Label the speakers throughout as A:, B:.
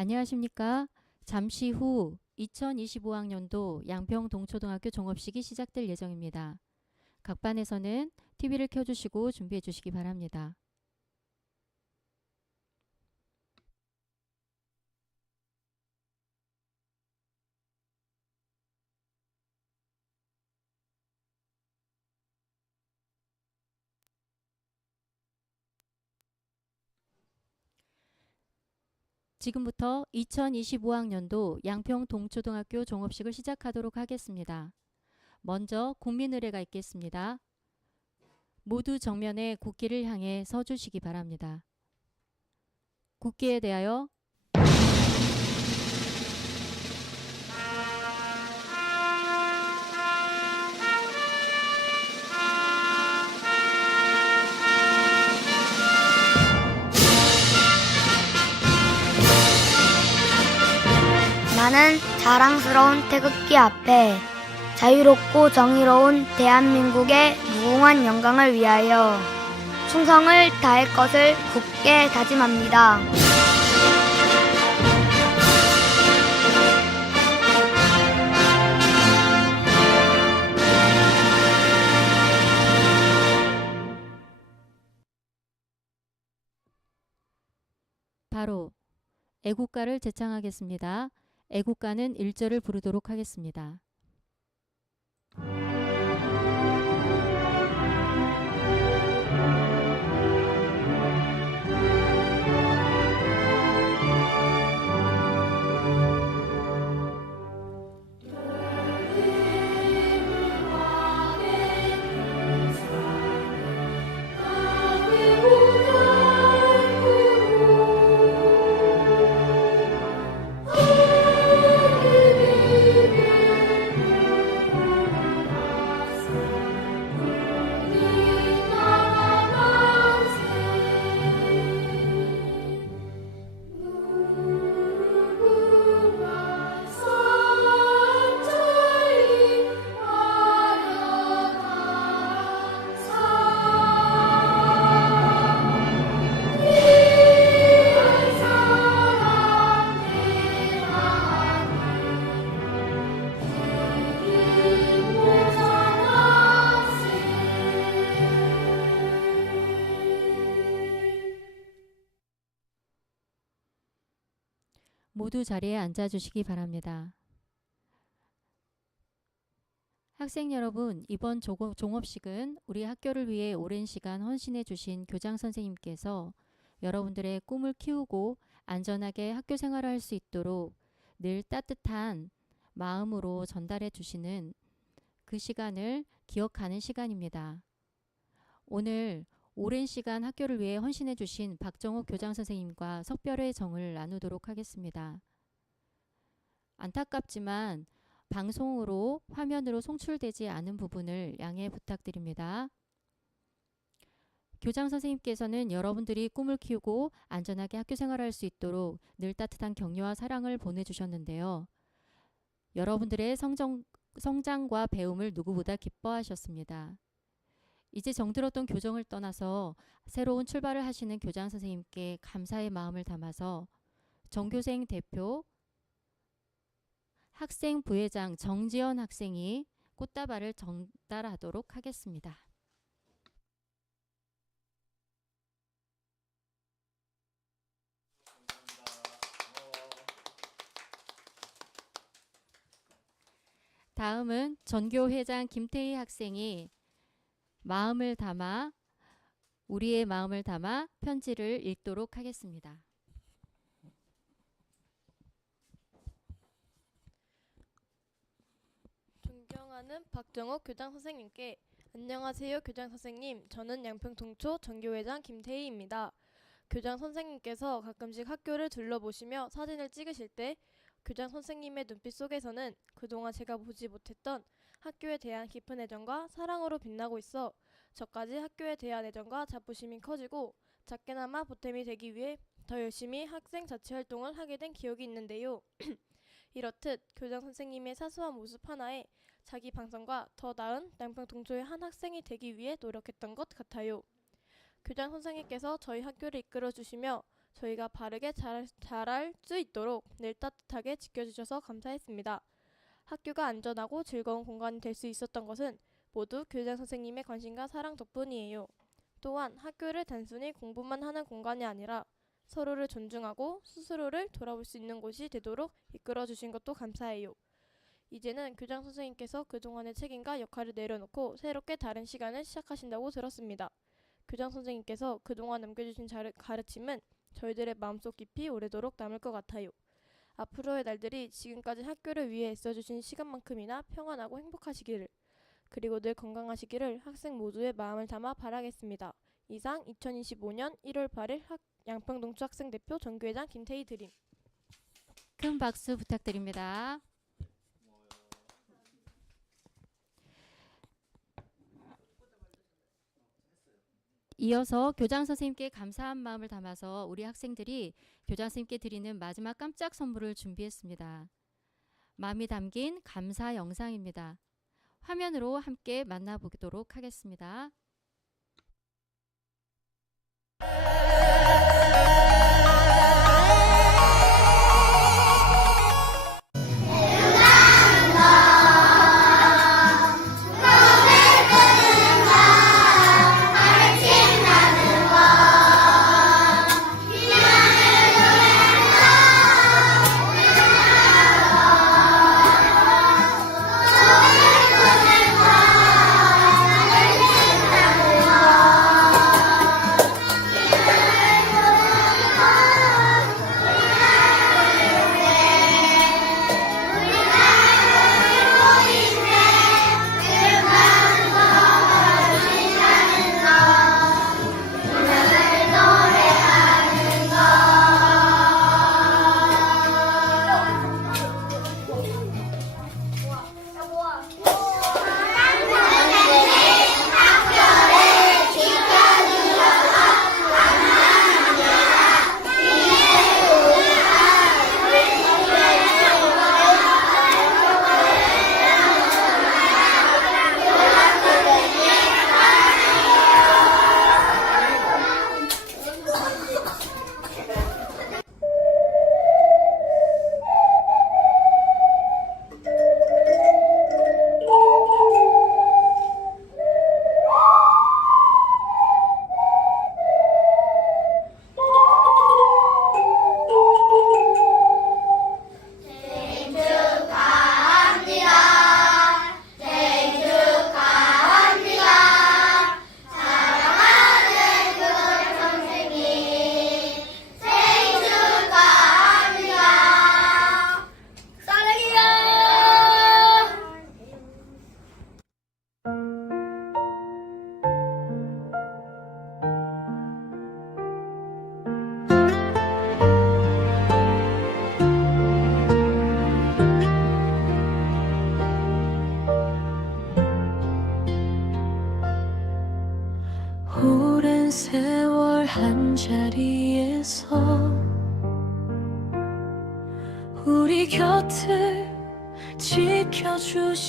A: 안녕하십니까. 잠시 후 2025학년도 양평 동초등학교 종업식이 시작될 예정입니다. 각 반에서는 TV를 켜주시고 준비해 주시기 바랍니다. 지금부터 2025학년도 양평 동초등학교 종업식을 시작하도록 하겠습니다. 먼저 국민의례가 있겠습니다. 모두 정면에 국기를 향해 서주시기 바랍니다. 국기에 대하여
B: 자랑스러운 태극기 앞에 자유롭고 정의로운 대한민국의 무궁한 영광을 위하여 충성을 다할 것을 굳게 다짐합니다.
A: 바로 애국가를 제창하겠습니다. 애국가는 1절을 부르도록 하겠습니다. 모두 자리에 앉아 주시기 바랍니다. 학생 여러분, 이번 종업식은 우리 학교를 위해 오랜 시간 헌신해 주신 교장 선생님께서 여러분들의 꿈을 키우고 안전하게 학교 생활을 할 수 있도록 늘 따뜻한 마음으로 전달해 주시는 그 시간을 기억하는 시간입니다. 오늘 오랜 시간 학교를 위해 헌신해 주신 박정욱 교장 선생님과 석별의 정을 나누도록 하겠습니다. 안타깝지만 방송으로 화면으로 송출되지 않은 부분을 양해 부탁드립니다. 교장 선생님께서는 여러분들이 꿈을 키우고 안전하게 학교 생활할 수 있도록 늘 따뜻한 격려와 사랑을 보내주셨는데요. 여러분들의 성정, 성장과 배움을 누구보다 기뻐하셨습니다. 이제 정들었던 교정을 떠나서 새로운 출발을 하시는 교장 선생님께 감사의 마음을 담아서 정교생 대표 학생 부회장 정지연 학생이 꽃다발을 전달하도록 하겠습니다. 다음은 전교회장 김태희 학생이 마음을 담아 우리의 마음을 담아 편지를 읽도록 하겠습니다.
C: 존경하는 박정욱 교장 선생님께 안녕하세요 교장 선생님 저는 양평 동초 전교회장 김태희입니다. 교장 선생님께서 가끔씩 학교를 둘러보시며 사진을 찍으실 때 교장 선생님의 눈빛 속에서는 그동안 제가 보지 못했던 학교에 대한 깊은 애정과 사랑으로 빛나고 있어 저까지 학교에 대한 애정과 자부심이 커지고 작게나마 보탬이 되기 위해 더 열심히 학생 자치 활동을 하게 된 기억이 있는데요. 이렇듯 교장 선생님의 사소한 모습 하나에 자기 방송과 더 나은 양평 동초의 한 학생이 되기 위해 노력했던 것 같아요. 교장 선생님께서 저희 학교를 이끌어 주시며 저희가 바르게 잘, 잘할 수 있도록 늘 따뜻하게 지켜주셔서 감사했습니다. 학교가 안전하고 즐거운 공간이 될 수 있었던 것은 모두 교장 선생님의 관심과 사랑 덕분이에요. 또한 학교를 단순히 공부만 하는 공간이 아니라 서로를 존중하고 스스로를 돌아볼 수 있는 곳이 되도록 이끌어 주신 것도 감사해요. 이제는 교장 선생님께서 그동안의 책임과 역할을 내려놓고 새롭게 다른 시간을 시작하신다고 들었습니다. 교장 선생님께서 그동안 남겨주신 가르침은 저희들의 마음속 깊이 오래도록 남을 것 같아요. 앞으로의 날들이 지금까지 학교를 위해 애써주신 시간만큼이나 평안하고 행복하시기를 그리고 늘 건강하시기를 학생 모두의 마음을 담아 바라겠습니다. 이상 2025년 1월 8일 학, 양평동초 학생 대표 정교회장 김태희 드림
A: 큰 박수 부탁드립니다. 이어서 교장 선생님께 감사한 마음을 담아서 우리 학생들이 교장 선생님께 드리는 마지막 깜짝 선물을 준비했습니다. 마음이 담긴 감사 영상입니다. 화면으로 함께 만나보도록 하겠습니다.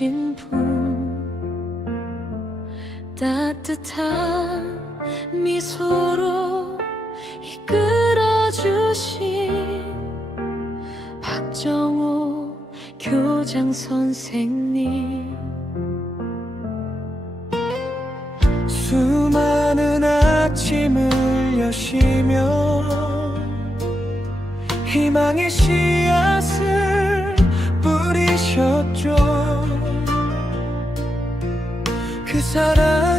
D: 분 따뜻한 미소로 이끌어 주신 박정호 교장 선생님.
E: 수많은 아침을 여시며 희망의 씨앗 사랑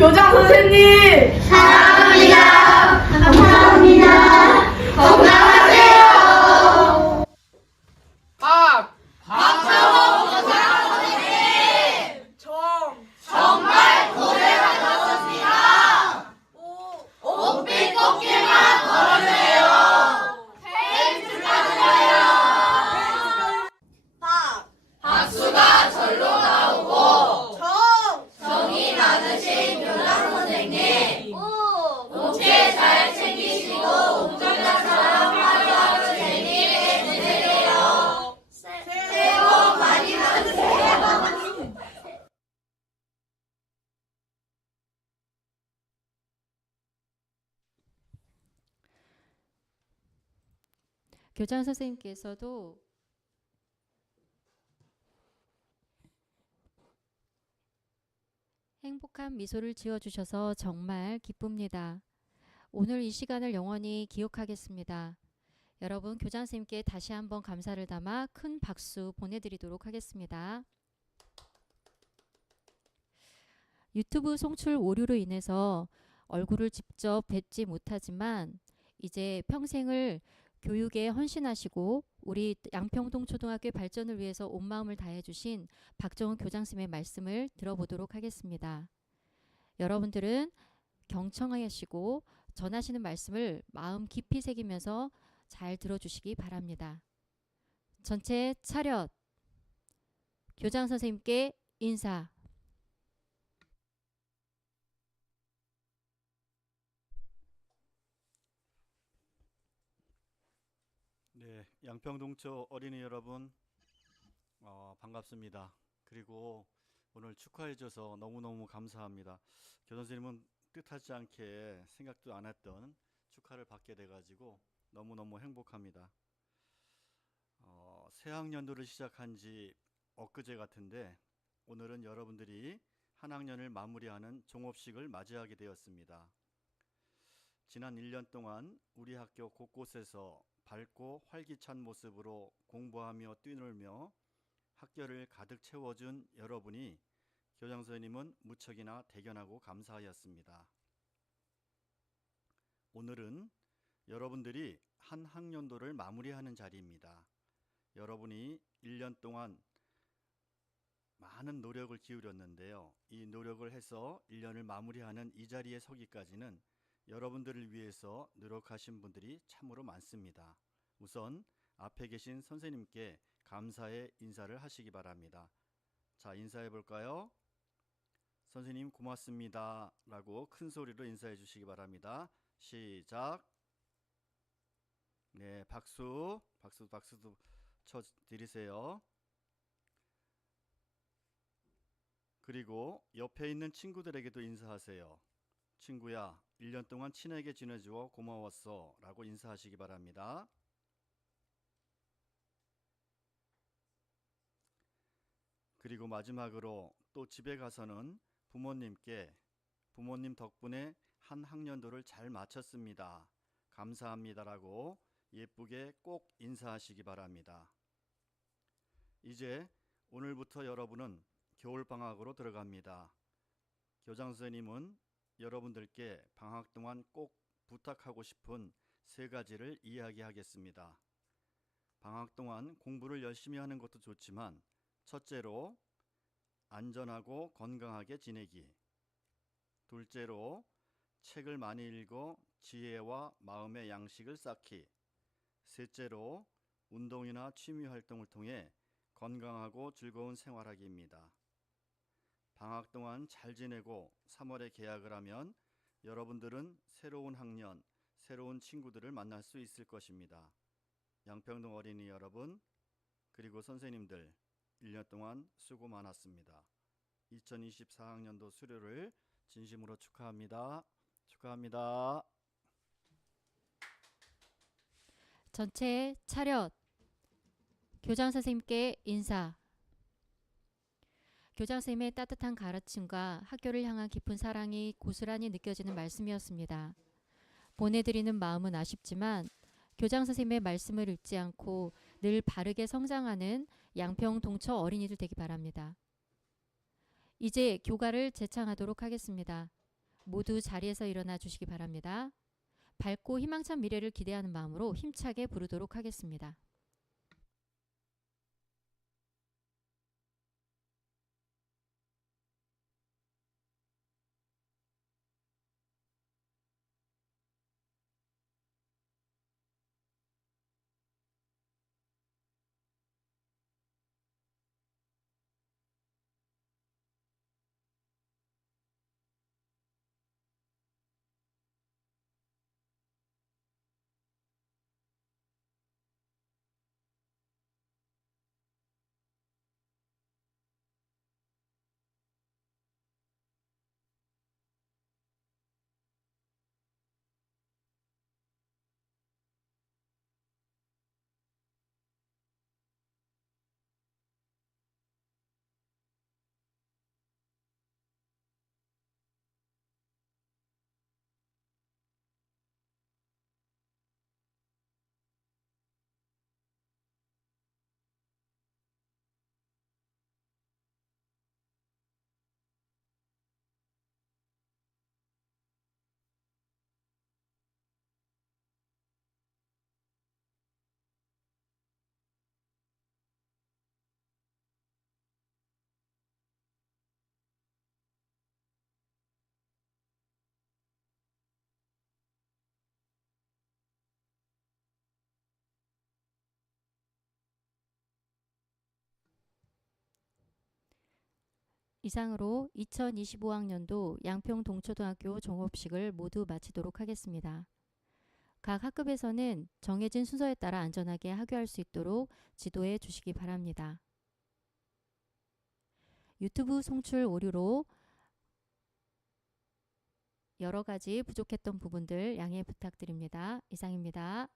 B: 교장 선생님! 사랑
A: 교장 선생님께서도 행복한 미소를 지어주셔서 정말 기쁩니다. 오늘 이 시간을 영원히 기억하겠습니다. 여러분, 교장 선생님께 다시 한번 감사를 담아 큰 박수 보내드리도록 하겠습니다. 유튜브 송출 오류로 인해서 얼굴을 직접 뵙지 못하지만 이제 평생을 교육에 헌신하시고 우리 양평동 초등학교 발전을 위해서 온 마음을 다해 주신 박정훈 교장님의 말씀을 들어보도록 하겠습니다. 여러분들은 경청하시고 전하시는 말씀을 마음 깊이 새기면서 잘 들어주시기 바랍니다. 전체 차렷. 교장 선생님께 인사.
F: 네, 양평동초 어린이 여러분 어, 반갑습니다. 그리고 오늘 축하해줘서 너무너무 감사합니다. 교장 선생님은 뜻하지 않게 생각도 안 했던 축하를 받게 돼가지고 너무너무 행복합니다. 어, 새 학년도를 시작한 지 엊그제 같은데 오늘은 여러분들이 한 학년을 마무리하는 종업식을 맞이하게 되었습니다. 지난 1년 동안 우리 학교 곳곳에서 밝고 활기찬 모습으로 공부하며 뛰놀며 학교를 가득 채워준 여러분이 교장 선생님은 무척이나 대견하고 감사하였습니다. 오늘은 여러분들이 한 학년도를 마무리하는 자리입니다. 여러분이 1년 동안 많은 노력을 기울였는데요. 이 노력을 해서 1년을 마무리하는 이 자리에 서기까지는 여러분들을 위해서 노력하신 분들이 참으로 많습니다. 우선 앞에 계신 선생님께 감사의 인사를 하시기 바랍니다. 자, 인사해 볼까요? 선생님 고맙습니다. 라고 큰 소리로 인사해 주시기 바랍니다. 시작. 네, 박수. 박수 박수도 쳐 드리세요. 그리고 옆에 있는 친구들에게도 인사하세요. 친구야, 1년 동안 친하게 지내주어 고마웠어. 라고 인사하시기 바랍니다. 그리고 마지막으로 또 집에 가서는 부모님께 부모님 덕분에 한 학년도를 잘 마쳤습니다. 감사합니다라고 예쁘게 꼭 인사하시기 바랍니다. 이제 오늘부터 여러분은 겨울 방학으로 들어갑니다. 교장 선생님은 여러분들께 방학 동안 꼭 부탁하고 싶은 세 가지를 이야기하겠습니다. 방학 동안 공부를 열심히 하는 것도 좋지만 첫째로 안전하고 건강하게 지내기. 둘째로 책을 많이 읽어 지혜와 마음의 양식을 쌓기. 셋째로 운동이나 취미 활동을 통해 건강하고 즐거운 생활하기입니다. 방학 동안 잘 지내고 3월에 개학을 하면 여러분들은 새로운 학년, 새로운 친구들을 만날 수 있을 것입니다. 양평동 어린이 여러분, 그리고 선생님들, 1년 동안 수고 많았습니다. 2024학년도 수료를 진심으로 축하합니다. 축하합니다.
A: 전체 차렷. 교장 선생님께 인사. 교장 선생님의 따뜻한 가르침과 학교를 향한 깊은 사랑이 고스란히 느껴지는 말씀이었습니다. 보내드리는 마음은 아쉽지만 교장 선생님의 말씀을 읽지 않고 늘 바르게 성장하는 양평 동처 어린이들 되기 바랍니다. 이제 교가를 재창하도록 하겠습니다. 모두 자리에서 일어나 주시기 바랍니다. 밝고 희망찬 미래를 기대하는 마음으로 힘차게 부르도록 하겠습니다. 이상으로 2025학년도 양평 동초등학교 종업식을 모두 마치도록 하겠습니다. 각 학급에서는 정해진 순서에 따라 안전하게 하교할 수 있도록 지도해 주시기 바랍니다. 유튜브 송출 오류로 여러 가지 부족했던 부분들 양해 부탁드립니다. 이상입니다.